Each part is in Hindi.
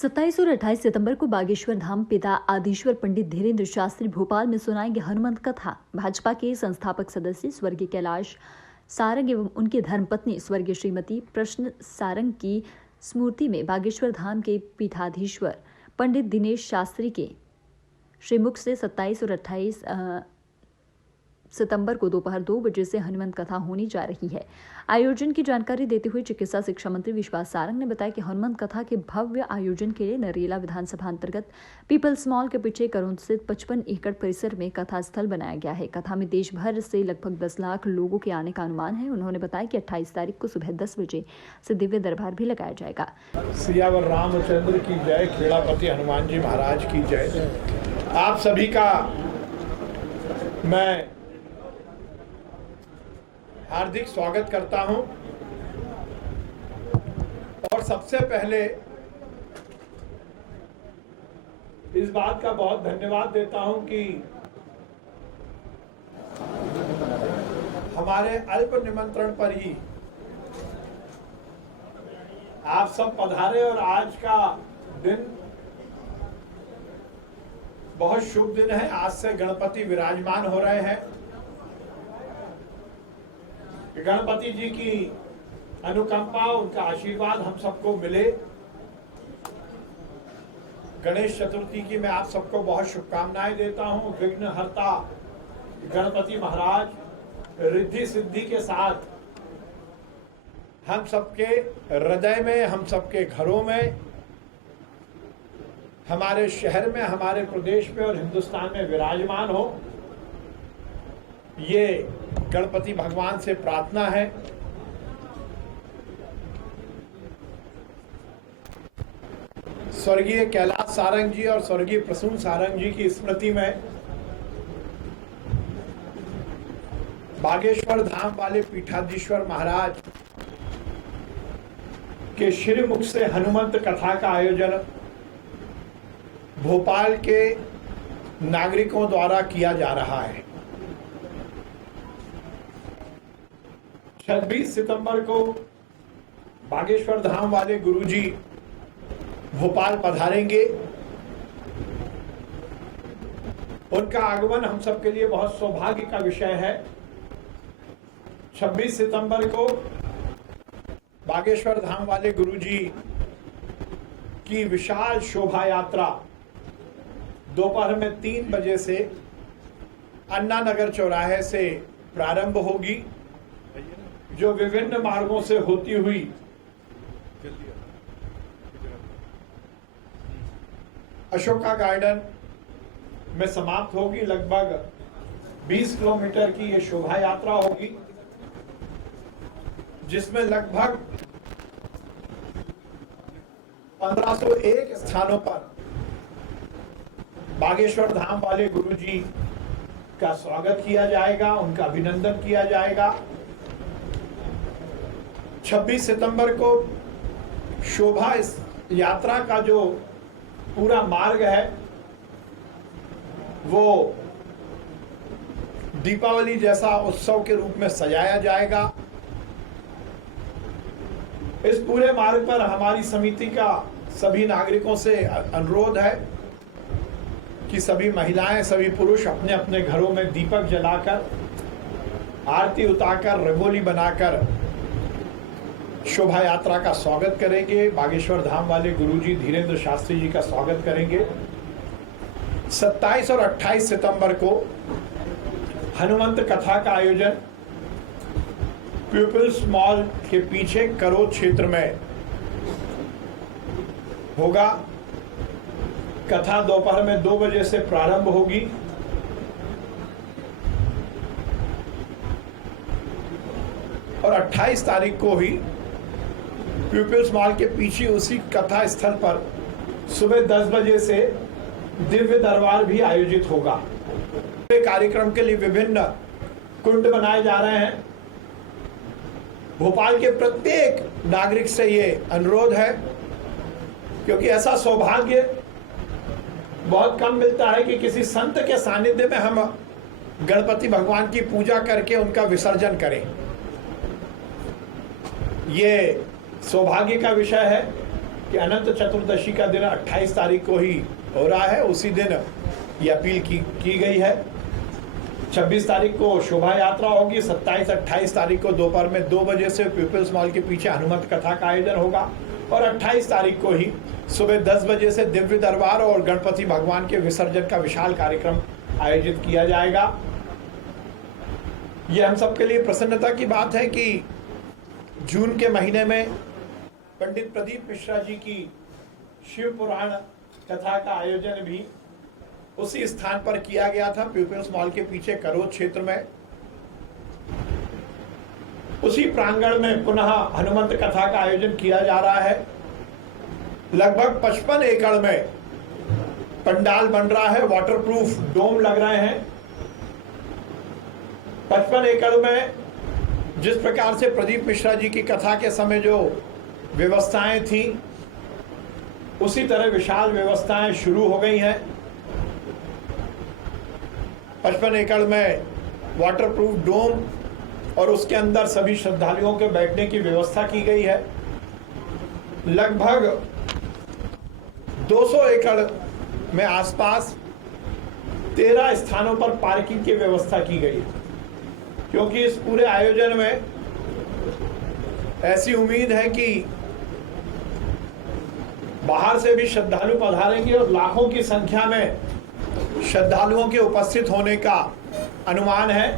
27 और 28 सितंबर को बागेश्वर धाम पिता आदिश्वर पंडित धीरेन्द्र शास्त्री भोपाल में सुनाएंगे हनुमंत कथा। भाजपा के संस्थापक सदस्य स्वर्गीय कैलाश सारंग एवं उनकी धर्मपत्नी स्वर्गीय श्रीमती प्रश्न सारंग की स्मृति में बागेश्वर धाम के पीठाधीश्वर पंडित दिनेश शास्त्री के श्रीमुख से 27 और 28 सितंबर को दोपहर 2 बजे से हनुमंत कथा होने जा रही है। आयोजन की जानकारी देते हुए चिकित्सा शिक्षा मंत्री विश्वास सारंग ने बताया कि हनुमंत कथा के भव्य आयोजन के लिए नरेला विधानसभा अंतर्गत पीपल्स मॉल के पीछे करोड़ से 55 एकड़ परिसर में कथा स्थल बनाया गया है। कथा में देश भर से लगभग 10 लाख लोगों के आने का अनुमान है। उन्होंने बताया कि 28 तारीख को सुबह 10 बजे से दिव्य दरबार भी लगाया जाएगा। सियावर रामचंद्र की जय, खेड़ापति हनुमान जी महाराज की जय। आप सभी का मैं हार्दिक स्वागत करता हूं और सबसे पहले इस बात का बहुत धन्यवाद देता हूं कि हमारे अल्प निमंत्रण पर ही आप सब पधारे और आज का दिन बहुत शुभ दिन है। आज से गणपति विराजमान हो रहे हैं। गणपति जी की अनुकंपा, उनका आशीर्वाद हम सबको मिले। गणेश चतुर्थी की मैं आप सबको बहुत शुभकामनाएं देता हूं। विघ्नहर्ता गणपति महाराज रिद्धि सिद्धि के साथ हम सबके हृदय में, हम सबके घरों में, हमारे शहर में, हमारे प्रदेश में और हिंदुस्तान में विराजमान हो, ये गणपति भगवान से प्रार्थना है। स्वर्गीय कैलाश सारंग जी और स्वर्गीय प्रसून सारंग जी की स्मृति में बागेश्वर धाम वाले पीठाधीश्वर महाराज के श्रीमुख से हनुमंत कथा का आयोजन भोपाल के नागरिकों द्वारा किया जा रहा है। 26 सितंबर को बागेश्वर धाम वाले गुरुजी भोपाल पधारेंगे। उनका आगमन हम सबके लिए बहुत सौभाग्य का विषय है। 26 सितंबर को बागेश्वर धाम वाले गुरुजी की विशाल शोभा यात्रा दोपहर में 3 बजे से अन्ना नगर चौराहे से प्रारंभ होगी, जो विभिन्न मार्गों से होती हुई अशोका गार्डन में समाप्त होगी। लगभग 20 किलोमीटर की ये शोभा यात्रा होगी, जिसमें लगभग 1501 स्थानों पर बागेश्वर धाम वाले गुरुजी का स्वागत किया जाएगा, उनका अभिनंदन किया जाएगा। 26 सितंबर को शोभा यात्रा का जो पूरा मार्ग है वो दीपावली जैसा उत्सव के रूप में सजाया जाएगा। इस पूरे मार्ग पर हमारी समिति का सभी नागरिकों से अनुरोध है कि सभी महिलाएं, सभी पुरुष अपने अपने घरों में दीपक जलाकर, आरती उतारकर, रंगोली बनाकर शोभा यात्रा का स्वागत करेंगे। बागेश्वर धाम वाले गुरुजी धीरेन्द्र शास्त्री जी का स्वागत करेंगे। 27 और 28 सितंबर को हनुमंत कथा का आयोजन पीपल्स मॉल के पीछे करोड़ क्षेत्र में होगा। कथा दोपहर में 2 बजे से प्रारंभ होगी। और 28 तारीख को ही पीपल्स मॉल के पीछे उसी कथा स्थल पर सुबह 10 बजे से दिव्य दरबार भी आयोजित होगा। कार्यक्रम के लिए विभिन्न कुंड बनाए जा रहे हैं। भोपाल के प्रत्येक नागरिक से ये अनुरोध है, क्योंकि ऐसा सौभाग्य बहुत कम मिलता है कि किसी संत के सानिध्य में हम गणपति भगवान की पूजा करके उनका विसर्जन करें। ये सौभाग्य का विषय है कि अनंत चतुर्दशी का दिन 28 तारीख को ही हो रहा है, उसी दिन ये अपील की गई है। 26 तारीख को शोभा यात्रा होगी, 27-28 तारीख को दोपहर में 2 बजे से पीपल्स मॉल के पीछे हनुमत कथा का आयोजन होगा और 28 तारीख को ही सुबह 10 बजे से दिव्य दरबार और गणपति भगवान के विसर्जन का विशाल कार्यक्रम आयोजित किया जाएगा। ये हम सबके लिए प्रसन्नता की बात है कि जून के महीने में पंडित प्रदीप मिश्रा जी की शिव पुराण कथा का आयोजन भी उसी स्थान पर किया गया था, पीपल्स मॉल के पीछे करोज क्षेत्र में। उसी प्रांगण में पुनः हनुमंत कथा का आयोजन किया जा रहा है। लगभग 55 एकड़ में पंडाल बन रहा है, वाटरप्रूफ डोम लग रहे हैं। 55 एकड़ में जिस प्रकार से प्रदीप मिश्रा जी की कथा के समय जो व्यवस्थाएं थी, उसी तरह विशाल व्यवस्थाएं शुरू हो गई हैं। 55 एकड़ में वाटरप्रूफ डोम और उसके अंदर सभी श्रद्धालुओं के बैठने की व्यवस्था की गई है। लगभग 200 एकड़ में आसपास 13 स्थानों पर पार्किंग की व्यवस्था की गई है, क्योंकि इस पूरे आयोजन में ऐसी उम्मीद है कि बाहर से भी श्रद्धालु पधारेंगे और लाखों की संख्या में श्रद्धालुओं के उपस्थित होने का अनुमान है।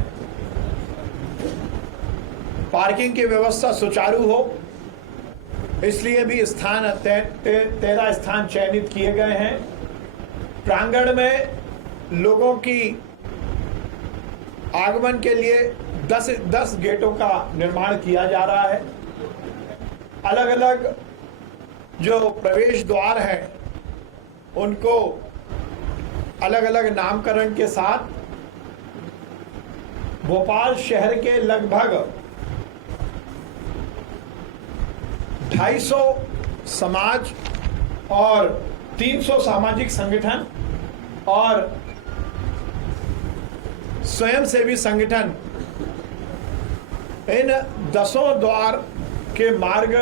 पार्किंग की व्यवस्था सुचारू हो, इसलिए भी स्थान 13 स्थान चयनित किए गए हैं। प्रांगण में लोगों की आगमन के लिए 10 गेटों का निर्माण किया जा रहा है। अलग अलग जो प्रवेश द्वार हैं उनको अलग अलग नामकरण के साथ भोपाल शहर के लगभग 250 समाज और 300 सामाजिक संगठन और स्वयंसेवी संगठन इन 10 द्वार के मार्ग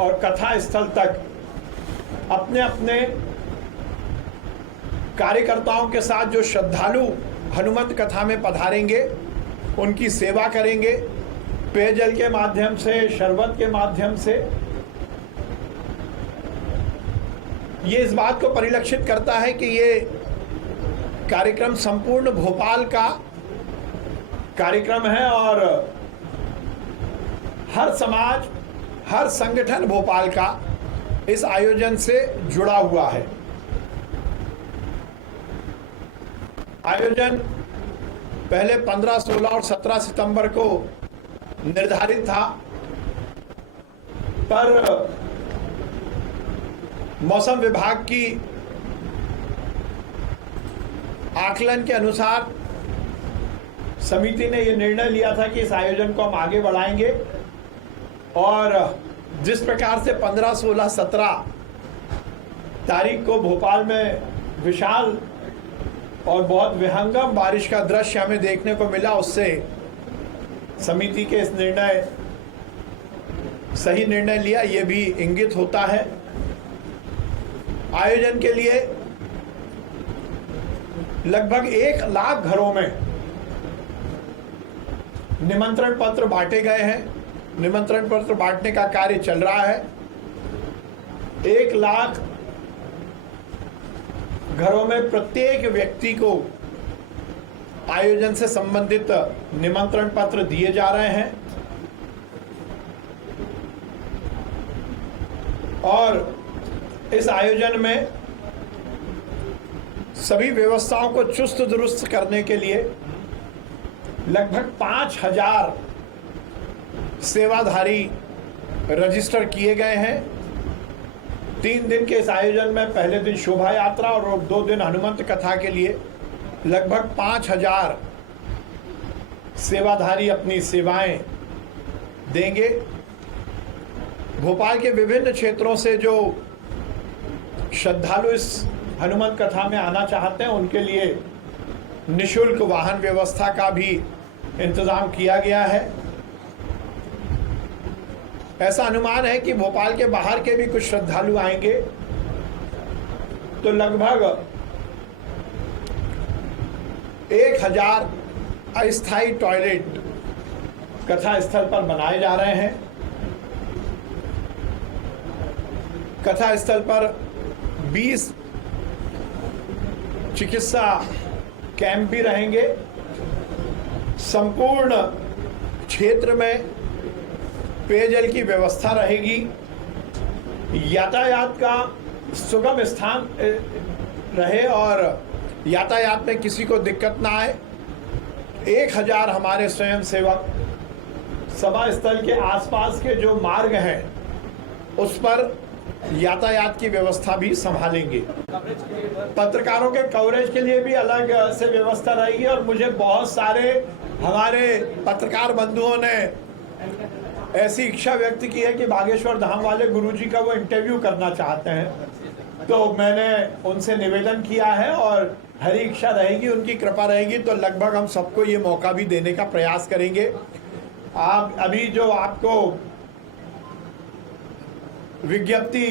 और कथा स्थल तक अपने अपने कार्यकर्ताओं के साथ जो श्रद्धालु हनुमत कथा में पधारेंगे उनकी सेवा करेंगे। पेयजल के माध्यम से, शरबत के माध्यम से। ये इस बात को परिलक्षित करता है कि ये कार्यक्रम संपूर्ण भोपाल का कार्यक्रम है और हर समाज, हर संगठन भोपाल का इस आयोजन से जुड़ा हुआ है। आयोजन पहले 15, 16 और 17 सितंबर को निर्धारित था, पर मौसम विभाग की आकलन के अनुसार समिति ने यह निर्णय लिया था कि इस आयोजन को हम आगे बढ़ाएंगे और जिस प्रकार से 15, 16, 17 तारीख को भोपाल में विशाल और बहुत विहंगम बारिश का दृश्य हमें देखने को मिला, उससे समिति के इस सही निर्णय लिया ये भी इंगित होता है। आयोजन के लिए लगभग 1 लाख घरों में निमंत्रण पत्र बांटे गए हैं। निमंत्रण पत्र बांटने का कार्य चल रहा है। 1 लाख घरों में प्रत्येक व्यक्ति को आयोजन से संबंधित निमंत्रण पत्र दिए जा रहे हैं और इस आयोजन में सभी व्यवस्थाओं को चुस्त दुरुस्त करने के लिए लगभग 5000 सेवाधारी रजिस्टर किए गए हैं। 3 दिन के इस आयोजन में पहले दिन शोभा यात्रा और 2 दिन हनुमंत कथा के लिए लगभग 5000 सेवाधारी अपनी सेवाएं देंगे। भोपाल के विभिन्न क्षेत्रों से जो श्रद्धालु इस हनुमंत कथा में आना चाहते हैं उनके लिए निःशुल्क वाहन व्यवस्था का भी इंतजाम किया गया है। ऐसा अनुमान है कि भोपाल के बाहर के भी कुछ श्रद्धालु आएंगे, तो लगभग 1000 अस्थायी टॉयलेट कथा स्थल पर बनाए जा रहे हैं। कथा स्थल पर 20 चिकित्सा कैंप भी रहेंगे। संपूर्ण क्षेत्र में पेयजल की व्यवस्था रहेगी। यातायात का सुगम स्थान रहे और यातायात में किसी को दिक्कत ना आए। 1000 हमारे स्वयंसेवक सभा स्थल के आसपास के जो मार्ग हैं उस पर यातायात की व्यवस्था भी संभालेंगे। पत्रकारों के कवरेज के लिए भी अलग से व्यवस्था रहेगी और मुझे बहुत सारे हमारे पत्रकार बंधुओं ने ऐसी इच्छा व्यक्त की है कि बागेश्वर धाम वाले गुरुजी का वो इंटरव्यू करना चाहते हैं, तो मैंने उनसे निवेदन किया है और हरी इच्छा रहेगी, उनकी कृपा रहेगी तो लगभग हम सबको ये मौका भी देने का प्रयास करेंगे। आप अभी जो आपको विज्ञप्ति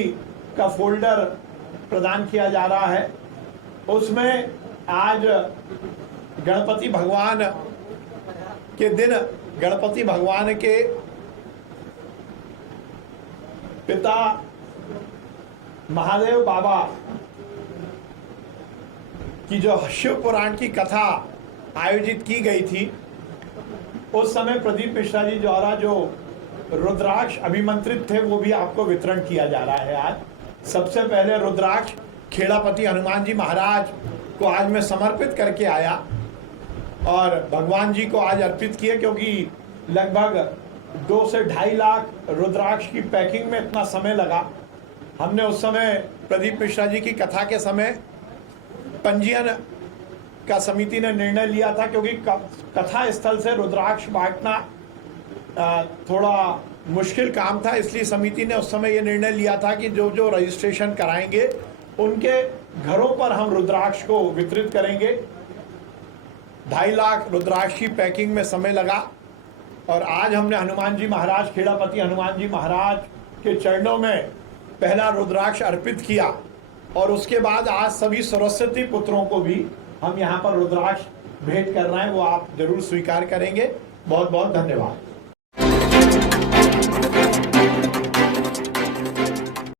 का फोल्डर प्रदान किया जा रहा है उसमें आज गणपति भगवान के दिन गणपति भगवान के पिता महादेव बाबा की जो शिव पुराण की कथा आयोजित की गई थी उस समय प्रदीप मिश्रा जी द्वारा जो रुद्राक्ष अभिमंत्रित थे वो भी आपको वितरण किया जा रहा है। आज सबसे पहले रुद्राक्ष खेड़ापति हनुमान जी महाराज को आज मैं समर्पित करके आया और भगवान जी को आज अर्पित किए, क्योंकि लगभग 2 से 2.5 लाख रुद्राक्ष की पैकिंग में इतना समय लगा। हमने उस समय प्रदीप मिश्रा जी की कथा के समय पंजीयन का समिति ने निर्णय लिया था, क्योंकि कथा स्थल से रुद्राक्ष बांटना थोड़ा मुश्किल काम था, इसलिए समिति ने उस समय ये निर्णय लिया था कि जो जो रजिस्ट्रेशन कराएंगे उनके घरों पर हम रुद्राक्ष को वितरित करेंगे। 2.5 लाख रुद्राक्ष की पैकिंग में समय लगा और आज हमने हनुमान जी महाराज खेड़ापति हनुमान जी महाराज के चरणों में पहला रुद्राक्ष अर्पित किया और उसके बाद आज सभी सरस्वती पुत्रों को भी हम यहाँ पर रुद्राक्ष भेंट कर रहे हैं, वो आप जरूर स्वीकार करेंगे। बहुत बहुत धन्यवाद।